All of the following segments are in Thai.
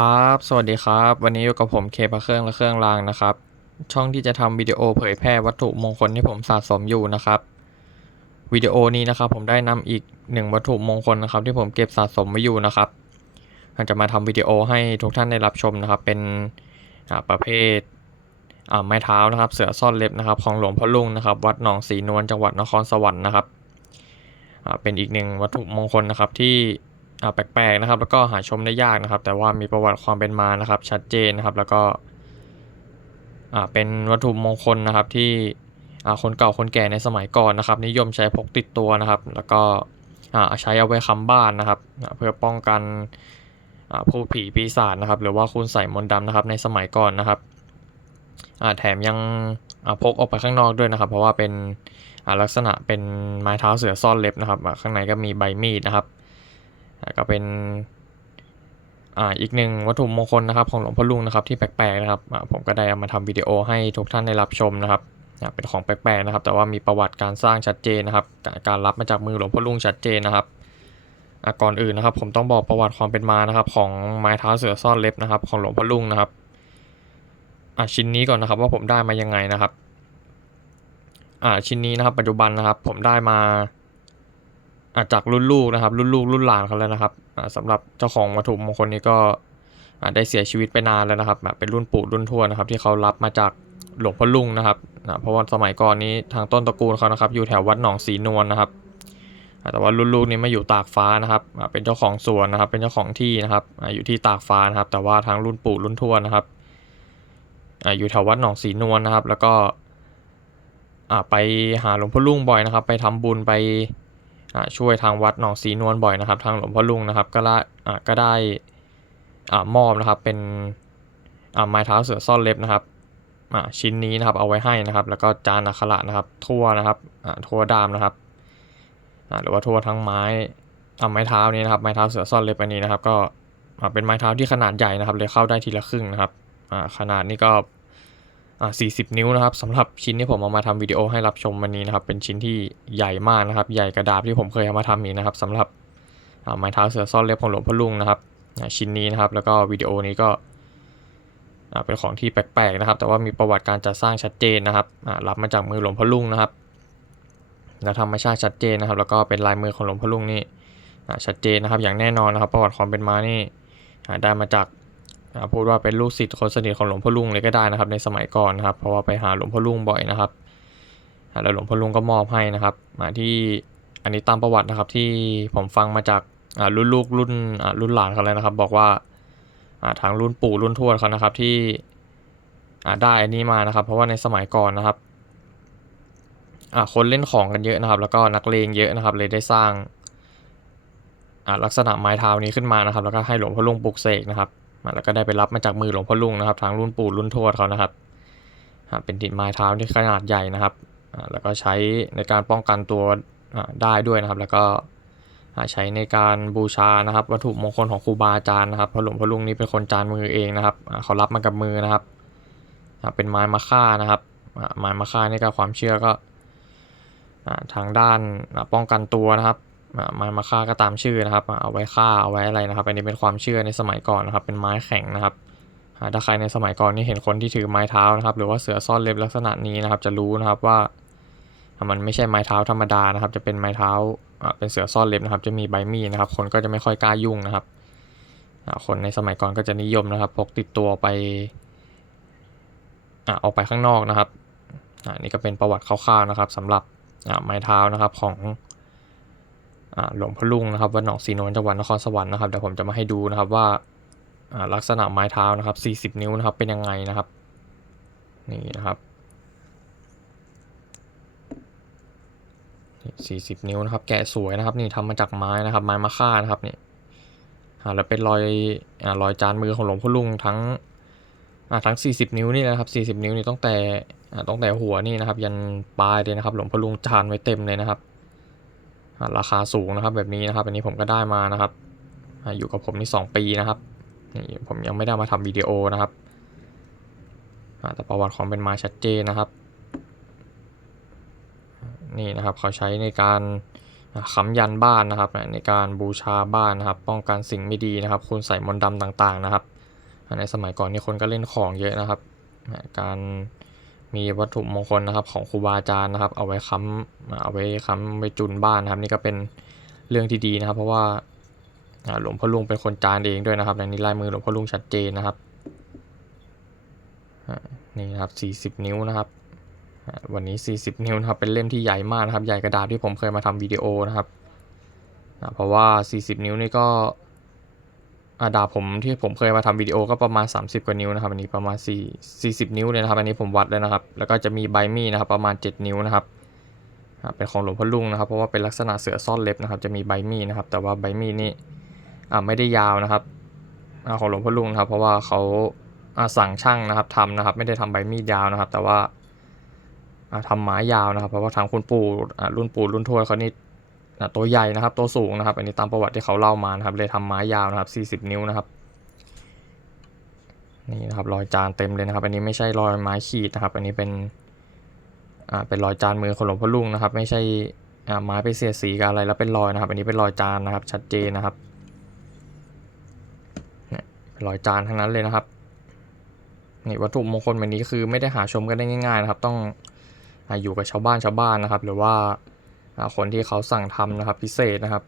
ครับ สวัสดีครับ วันนี้อยู่กับผมเคพระเครื่องและเครื่องรางนะครับ ช่องที่จะทำวิดีโอเผยแพร่วัตถุมงคลที่ผมสะสมอยู่นะครับ วิดีโอนี้นะครับ ผมได้นำอีกหนึ่งวัตถุมงคลนะครับ ที่ผมเก็บสะสมไว้อยู่นะครับอาจะมาทำวิดีโอให้ทุกท่านได้รับชมนะครับ เป็นประเภทไม้เท้านะครับ เสือซ่อนเล็บนะครับ ของหลวงพ่อลุงนะครับ วัดหนองสีนวลจังหวัดนครสวรรค์นะครับเป็นอีกหนึ่งวัตถุมงคลนะครับที่ แปลกๆนะครับ แล้วก็หาชมได้ยากนะครับ แต่ว่ามีประวัติความเป็นมานะครับ ชัดเจนนะครับ แล้วก็อ่าเป็นวัตถุมงคลนะครับที่อ่าคนเก่าคนแก่ในสมัยก่อนนะครับ นิยมใช้พกติดตัวนะครับ แล้วก็อ่าใช้เอาไว้ค้ำบ้านนะครับ เพื่อป้องกันอ่าผู้ผีปีศาจนะครับ หรือว่าคุณใส่มนต์ดำนะครับในสมัยก่อนนะครับอ่าแถมยังอ่าพกออกไปข้างนอกด้วยนะครับ เพราะว่าเป็นอ่าลักษณะเป็นไม้เท้าเสือซ่อนเล็บนะครับ ข้างในก็มีใบมีดนะครับ ก็เป็นอ่าอีกหนึ่งวัตถุมงคลนะครับของหลวงพ่อลุงนะครับที่แปลกๆนะครับผมก็ได้เอามาทำวิดีโอให้ทุกท่านได้รับชมนะครับเป็นของแปลกๆนะครับ แต่ว่ามีประวัติการสร้างชัดเจนนะครับ การรับมาจากมือหลวงพ่อลุงชัดเจนนะครับก่อนอื่นนะครับ ผมต้องบอกประวัติความเป็นมานะครับ ของไม้เท้าเสือซ่อนเล็บนะครับ ของหลวงพ่อลุงนะครับชิ้นนี้ก่อนนะครับว่าผมได้มายังไงนะครับชิ้นนี้นะครับ ปัจจุบันนะครับ ผมได้มา จากรุ่นลูกนะครับ รุ่นลูกรุ่นหลานเขาแล้วนะครับอ่าสำหรับเจ้าของวัตถุมงคลนี้ก็ได้เสียชีวิตไปนานแล้วนะครับ เป็นรุ่นปู่รุ่นทวดนะครับ ที่เขารับมาจากหลวงพ่อลุงนะครับเพราะว่าสมัยก่อนนี้ทางต้นตระกูลเขานะครับ อยู่แถววัดหนองสีนวลนะครับแต่ว่ารุ่นลูกนี้มาอยู่ตากฟ้านะครับ เป็นเจ้าของสวนนะครับ เป็นเจ้าของที่นะครับ อยู่ที่ตากฟ้านะครับ แต่ว่าทางรุ่นปู่รุ่นทวดนะครับ อยู่แถววัดหนองสีนวลนะครับ แล้วก็ไปหาหลวงพ่อลุงบ่อยนะครับ ไปทำบุญไป ช่วยทางวัดหนองสีนวลบ่อยนะครับ ทางหลวงพ่อลุงนะครับ ก็ละอ่าก็ได้มอบนะครับเป็นไม้เท้าเสือซ่อนเล็บนะครับชิ้นนี้นะครับเอาไว้ให้นะครับ แล้วก็จานอักขระนะครับทั่วนะครับทั่วดามนะครับหรือว่าทั่วทั้งไม้อ่าไม้เท้านี้นะครับไม้เท้าเสือซ่อนเล็บอันนี้นะครับ ก็เป็นไม้เท้าที่ขนาดใหญ่นะครับเลยเข้าได้ทีละครึ่งนะครับขนาดนี้ก็ อ่า40 นิ้วนะครับสำหรับชิ้นที่ผมเอามาทำวิดีโอให้รับชมวันนี้นะครับเป็นชิ้นที่ใหญ่มากนะครับ ใหญ่กระดาบที่ผมเคยเอามาทำนี้นะครับสำหรับอ่าไม้เท้าเสือซ่อนเล็บของหลวงพ่อลุงนะครับอ่าชิ้นนี้นะครับ แล้วก็วิดีโอนี้ก็อ่าเป็นของที่แปลกๆนะครับ แต่ว่ามีประวัติการจัดสร้างชัดเจนนะครับอ่ารับมาจากมือหลวงพ่อลุงนะครับและธรรมชาติชัดเจนนะครับ แล้วก็เป็นลายมือของหลวงพ่อลุงนี่อ่าชัดเจนนะครับ อย่างแน่นอนนะครับ ประวัติความเป็นมานี่อ่าได้มาจาก พูดว่าเป็นลูกศิษย์คนสนิทของหลวงพ่อลุงเลยก็ได้นะครับ ในสมัยก่อนนะครับ เพราะว่าไปหาหลวงพ่อลุงบ่อยนะครับแล้วหลวงพ่อลุงก็มอบให้นะครับมาที่อันนี้ตามประวัตินะครับที่ผมฟังมาจากรุ่นลูกรุ่นรุ่นหลานเขาเลยนะครับ บอกว่าทางรุ่นปู่รุ่นทวดเขานะครับที่ได้อันนี้มานะครับ เพราะว่าในสมัยก่อนนะครับคนเล่นของกันเยอะนะครับ แล้วก็นักเลงเยอะนะครับ เลยได้สร้างลักษณะไม้เท้านี้ขึ้นมานะครับ แล้วก็ให้หลวงพ่อลุงปลุกเสกนะครับ แล้วก็ได้ไปรับมาจากมือหลวงพ่อลุงนะครับทางรุ่นปู่รุ่นทวดเขานะครับเป็นดินไม้เท้าที่ขนาดใหญ่นะครับแล้วก็ใช้ในการป้องกันตัวได้ด้วยนะครับ แล้วก็ใช้ในการบูชานะครับ วัตถุมงคลของครูบาอาจารย์นะครับพระหลวงพ่อลุงนี่เป็นคนจานมือเองนะครับเขารับมากับมือนะครับเป็นไม้มะค่านะครับไม้มะค่านี่ก็ความเชื่อก็ทางด้านป้องกันตัวนะครับ อ่าไม้มะค่าก็ตามชื่อนะครับ เอาไว้ฆ่าเอาไว้อะไรนะครับ อันนี้เป็นความเชื่อในสมัยก่อนนะครับ เป็นไม้แข็งนะครับถ้าใครในสมัยก่อนนี่เห็นคนที่ถือไม้เท้านะครับ หรือว่าเสือซ่อนเล็บลักษณะนี้นะครับ จะรู้นะครับว่ามันไม่ใช่ไม้เท้าธรรมดานะครับ จะเป็นไม้เท้าเป็นเสือซ่อนเล็บนะครับ จะมีใบมีดนะครับ คนก็จะไม่ค่อยกล้ายุ่งนะครับคนในสมัยก่อนก็จะนิยมนะครับพกติดตัวไปอ่าอกไปข้างนอกนะครับอ่านี่ก็เป็นประวัติคร่าวๆนะครับสำหรับไม้เท้านะครับของ หลวงพ่อลุงนะครับวัดหนองสีนวลจังหวัดนครสวรรค์นะครับเดี๋ยวผมจะมาให้ดูนะครับว่าลักษณะไม้เท้านะครับ 40 นิ้วนะครับเป็นยังไงนะครับนี่นะครับนี่40 นิ้วนะครับ แกะสวยนะครับนี่ทำมาจากไม้นะครับ ไม้มะค่านะครับนี่แล้วเป็นรอยอรอยจานมือของหลวงพ่อลุงทั้งทั้ง 40 นิ้วนี่นะครับ40 นิ้วนี่ตั้งแต่ตั้งแต่หัวนี่นะครับ ยันปลายเลยนะครับ หลวงพ่อลุงจานไว้เต็มเลยนะครับ ราคาสูงนะครับแบบนี้นะครับ อันนี้ผมก็ได้มานะครับ อยู่กับผมนี่สองปีนะครับนี่ผมยังไม่ได้มาทำวิดีโอนะครับแต่ประวัติความเป็นมาชัดเจนนะครับ นี่นะครับเขาใช้ในการค้ำยันบ้านนะครับ ในการบูชาบ้านนะครับ ป้องกันสิ่งไม่ดีนะครับ คุณใส่มนต์ดำต่างๆนะครับ ในสมัยก่อนนี่คนก็เล่นของเยอะนะครับ การ มีวัตถุมงคลนะครับของครูบาอาจารย์นะครับ เอาไว้ค้ำเอาไว้ค้ำไว้จุนบ้านนะครับ นี่ก็เป็นเรื่องที่ดีนะครับ เพราะว่าหลวงพ่อลุงเป็นคนจานเองด้วยนะครับในนี้ลายมือหลวงพ่อลุงชัดเจนนะครับนี่นะครับ 40 นิ้วนะครับ วันนี้ 40 นิ้วนะครับ เป็นเล่มที่ใหญ่มากนะครับ ใหญ่กระดาษที่ผมเคยมาทำวิดีโอนะครับ เพราะว่า 40 นิ้วนี่ก็ อ่าดาผมที่ผมเคยมาทำวิดีโอก็ประมาณ 30 กว่านิ้วนะครับ อันนี้ประมาณ4 40 นิ้วเลยนะครับ อันนี้ผมวัดแล้วนะครับ แล้วก็จะมีใบมีดนะครับ ประมาณ 7 นิ้วนะครับเป็นของหลวงพ่อลุงนะครับ เพราะว่าเป็นลักษณะเสือซ่อนเล็บนะครับ จะมีใบมีดนะครับ แต่ว่าใบมีดนี่อ่าไม่ได้ยาวนะครับอของหลวงพ่อลุงนะครับ เพราะว่าเขาอ่าสั่งช่างนะครับทำนะครับ ไม่ได้ทำใบมีดยาวนะครับ แต่ว่าอ่าทำไม้ยาวนะครับ เพราะว่าทางคุณปู่อ่ารุ่นปู่รุ่นทวดเขานี่ อ่าตัวใหญ่นะครับตัวสูงนะครับ อันนี้ตามประวัติที่เขาเล่ามานะครับเลยทำไม้ยาวนะครับ40 นิ้วนะครับนี่นะครับรอยจานเต็มเลยนะครับ อันนี้ไม่ใช่รอยไม้ขีดนะครับ อันนี้เป็นอ่าเป็นรอยจานมือของหลวงพ่อลุงนะครับ ไม่ใช่อ่าไม้ไปเสียดสีกับอะไรแล้วเป็นรอยนะครับ อันนี้เป็นรอยจานนะครับ ชัดเจนนะครับเนี่ยรอยจานทั้งนั้นเลยนะครับนี่วัตถุมงคลแบบนี้คือไม่ได้หาชมกันได้ง่าย ๆ นะครับ ต้องออยู่กับชาวบ้านชาวบ้านนะครับ หรือว่า คนที่เขาสั่งทำนะครับพิเศษนะครับ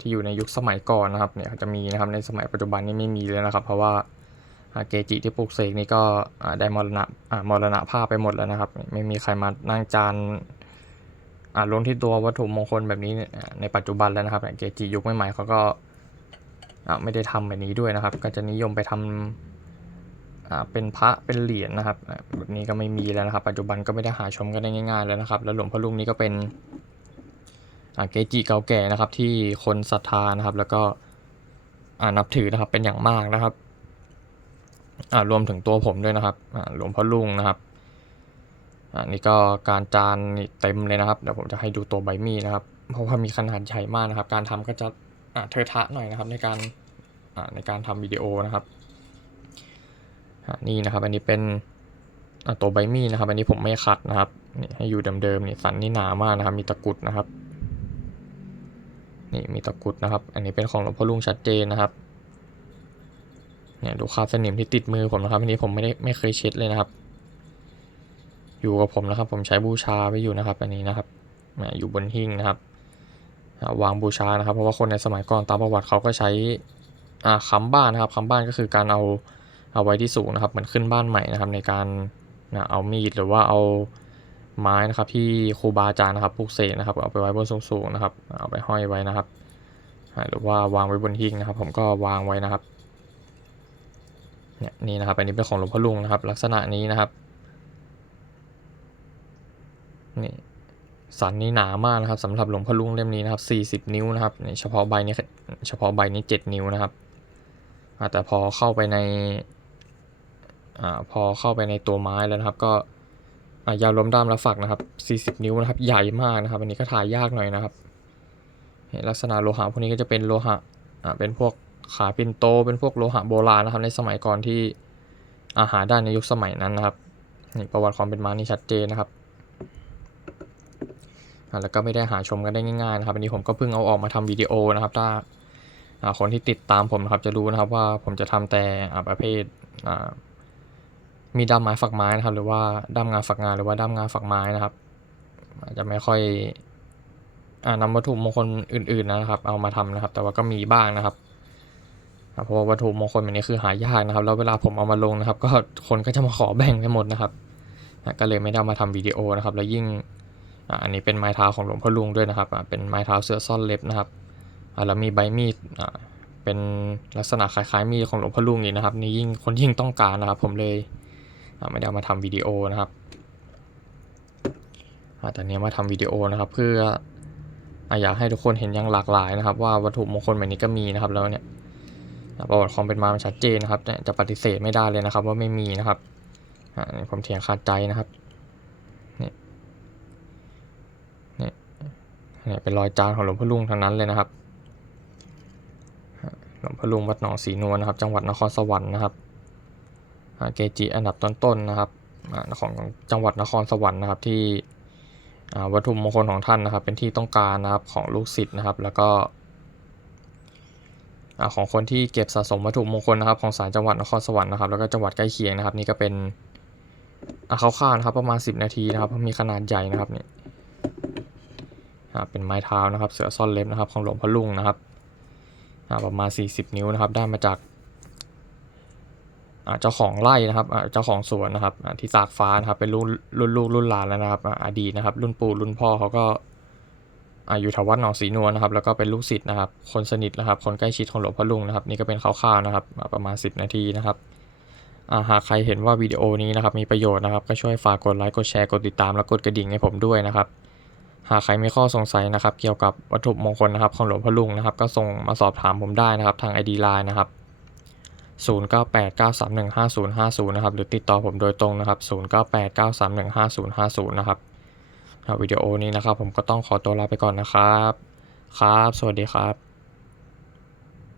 ที่อยู่ในยุคสมัยก่อนนะครับเนี่ยจะมีนะครับในสมัยปัจจุบันนี้ไม่มีเลยนะครับ เพราะว่าเกจิที่ปลูกเสกนี่ก็ได้มรณะมรณะภาพไปหมดแล้วนะครับ ไม่มีใครมานั่งจานอ่าลงที่ตัววัตถุมงคลแบบนี้ในปัจจุบันแล้วนะครับเกจิยุคใหม่ๆเขาก็ไม่ได้ทำแบบนี้ด้วยนะครับ ก็จะนิยมไปทำอ่าเป็นพระเป็นเหรียญนะครับแบบนี้ก็ไม่มีแล้วนะครับ ปัจจุบันก็ไม่ได้หาชมกันได้ง่ายๆแล้วนะครับ แล้วหลวงพ่อลุงนี่ก็เป็น เกจิเก่าแก่นะครับที่คนศรัทธานะครับ แล้วก็นับถือนะครับเป็นอย่างมากนะครับอ่ารวมถึงตัวผมด้วยนะครับอ่าหลวงพ่อลุงนะครับอ่านี่ก็การจานเต็มเลยนะครับ เดี๋ยวผมจะให้ดูตัวใบมีดนะครับ เพราะว่ามีขนาดใหญ่มากนะครับ การทำก็จะอ่าเทอะทะหน่อยนะครับ ในการอ่าในการทำวิดีโอนะครับนี่นะครับ อันนี้เป็นอ่าตัวใบมีดนะครับ อันนี้ผมไม่ขัดนะครับนี่ให้อยู่เดิมๆนี่สันนี่หนามากนะครับ มีตะกุดนะครับ นี่มีตะกรุดนะครับ อันนี้เป็นของหลวงพ่อลุงชัดเจนนะครับ เนี่ยดูคราบสนิมที่ติดมือผมนะครับอันนี้ผมไม่ได้ไม่เคยเช็ดเลยนะครับ อยู่กับผมนะครับ ผมใช้บูชาไว้อยู่นะครับ อันนี้นะครับอ่าอยู่บนหิ้งนะครับ วางบูชานะครับ เพราะว่าคนในสมัยก่อนตามประวัติเขาก็ใช้อ่าค้ำบ้านนะครับค้ำบ้านก็คือการเอาเอาไว้ที่สูงนะครับ เหมือนขึ้นบ้านใหม่นะครับ ในการเอามีดหรือว่าเอา ไม้นะครับที่ครูบาอาจารย์นะครับปลูกเสกนะครับเอาไปไว้บนสูงๆนะครับ เอาไปห้อยไว้นะครับ หรือว่าวางไว้บนหิ้งนะครับ ผมก็วางไว้นะครับเนี่ยนี่นะครับอันนี้เป็นของหลวงพ่อลุงนะครับ ลักษณะนี้นะครับนี่สันนี่หนามากนะครับสำหรับหลวงพ่อลุงเล่มนี้นะครับ40 นิ้วนะครับเฉพาะใบนี้เฉพาะใบนี้ 7 นิ้วนะครับแต่พอเข้าไปในอ่าพอเข้าไปในตัวไม้แล้วนะครับ ก็ อ่ายาวล้มด้ามและฝักนะครับ 40 นิ้วนะครับ ใหญ่มากนะครับ อันนี้ก็ถ่ายยากหน่อยนะครับ ลักษณะโลหะพวกนี้ก็จะเป็นโลหะ อ่า เป็นพวกขาปินโต เป็นพวกโลหะโบราณนะครับ ในสมัยก่อนที่อาหารได้ในยุคสมัยนั้นนะครับ นี่ประวัติความเป็นมานี่ชัดเจนนะครับอ่าแล้วก็ไม่ได้หาชมกันได้ง่ายๆนะครับ อันนี้ผมก็เพิ่งเอาออกมาทำวิดีโอนะครับ ถ้าอ่าคนที่ติดตามผมนะครับจะรู้นะครับว่าผมจะทำแต่อ่าประเภทอ่า มีด้ามไม้ฝักไม้นะครับ หรือว่าด้ามงานฝักงานหรือว่าด้ามงานฝักไม้นะครับอาจจะไม่ค่อยอ่านำวัตถุมงคลอื่น ๆนะครับ เอามาทำนะครับ แต่ว่าก็มีบ้างนะครับเพราะว่าวัตถุมงคลแบบนี้คือหายากนะครับ แล้วเวลาผมเอามาลงนะครับ ก็คนก็จะมาขอแบ่งไปหมดนะครับก็เลยไม่ได้มาทำวิดีโอนะครับ แล้วยิ่งอันนี้เป็นไม้เท้าของหลวงพ่อลุงด้วยนะครับเป็นไม้เท้าเสือซ่อนเล็บนะครับแล้วมีใบมีดเป็นลักษณะคล้ายๆมีดของหลวงพ่อลุงอีกนะครับนี่ยิ่งคนยิ่งต้องการนะครับ ผมเลย ไม่ได้มาทำวิดีโอนะครับอะแต่เนี้ยมาทำวิดีโอนะครับ เพื่ออยากให้ทุกคนเห็นอย่างหลากหลายนะครับ ว่าวัตถุมงคลแบบนี้ก็มีนะครับแล้วเนี่ยประวัติความเป็นมามันชัดเจนนะครับเนี่ยจะปฏิเสธไม่ได้เลยนะครับ ว่าไม่มีนะครับนี่ผมเถียงขาดใจนะครับนี่นี่นี่เป็นรอยจานของหลวงพ่อลุงทั้งนั้นเลยนะครับหลวงพ่อลุงวัดหนองศรีนวลนะครับ จังหวัดนครสวรรค์นะครับ เกจิอันดับต้นๆนะครับอของจังหวัดนครสวรรค์นะครับที่วัตถุมงคลของท่านนะครับ เป็นที่ต้องการนะครับของลูกศิษย์นะครับ แล้วก็ของคนที่เก็บสะสมวัตถุมงคลนะครับ ของศาลจังหวัดนครสวรรค์นะครับ แล้วก็จังหวัดใกล้เคียงนะครับ นี่ก็เป็นอ่าคร่าวๆนะครับ ประมาณ 10 นาทีนะครับมีขนาดใหญ่นะครับเนี่ยเป็นไม้เท้านะครับ เสือซ่อนเล็บนะครับ ของหลวงพ่อลุงนะครับประมาณ 40 นิ้วนะครับ ได้มาจาก เจ้าของไร่นะครับเจ้าของสวนนะครับที่ตากฟ้านะครับเป็นรุ่นรุ่นลูกรุ่นหลานแล้วนะครับอดีตนะครับ รุ่นปู่รุ่นพ่อเขาก็อยู่แถววัดหนองสีนวลนะครับ แล้วก็เป็นลูกศิษย์นะครับ คนสนิทนะครับ คนใกล้ชิดของหลวงพ่อลุงนะครับ นี่ก็เป็นคร่าวๆนะครับ ประมาณ 10 นาทีนะครับหากใครเห็นว่าวิดีโอนี้นะครับมีประโยชน์นะครับ ก็ช่วยฝากกดไลค์กดแชร์กดติดตามและกดกระดิ่งให้ผมด้วยนะครับ หากใครมีข้อสงสัยนะครับ เกี่ยวกับวัตถุมงคลนะครับของหลวงพ่อลุงนะครับ ก็ส่งมาสอบถามผมได้นะครับ ทาง ID Line นะครับ 0989315050 นะครับ หรือติดต่อผมโดยตรงนะครับ 0989315050 นะครับวิดีโอนี้นะครับผมก็ต้องขอตัวลาไปก่อนนะครับ ครับ สวัสดีครับ